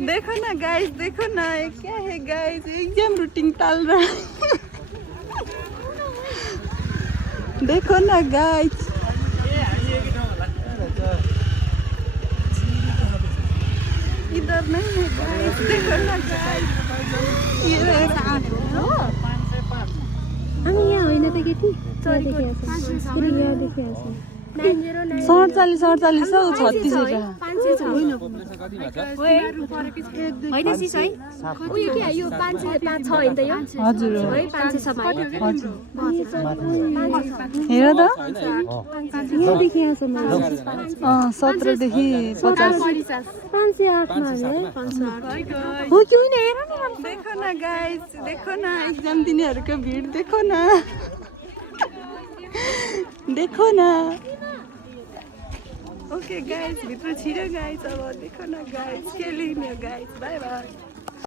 देखो ना गाइस, देखो ना ये क्या है गाइस, एग्जाम रूटीन टाल रहा है। देखो ना गाइस, इधर नहीं है गाइस, देखो ना गाइस, ये रहा अनि यहाँ होइन त केटी यहाँ देखिहाल्छ 47 47 36 होइन सिस है उयो के यो 505 छ होइन त यो हजुर है 500 सम्म हजुर हेर त यहाँ देखिहाल्छ मलाई 17 देखि 50 508 मा हो क्यों नि हेर न देखो ना गाइस, देखो ना एग्जाम दिनेहरूको भिड देखो ना, देखो ना। ओके गाइस, भित्र छिरो गाइस, अब देखो ना गाइस के लिने गाइस, बाई बाई।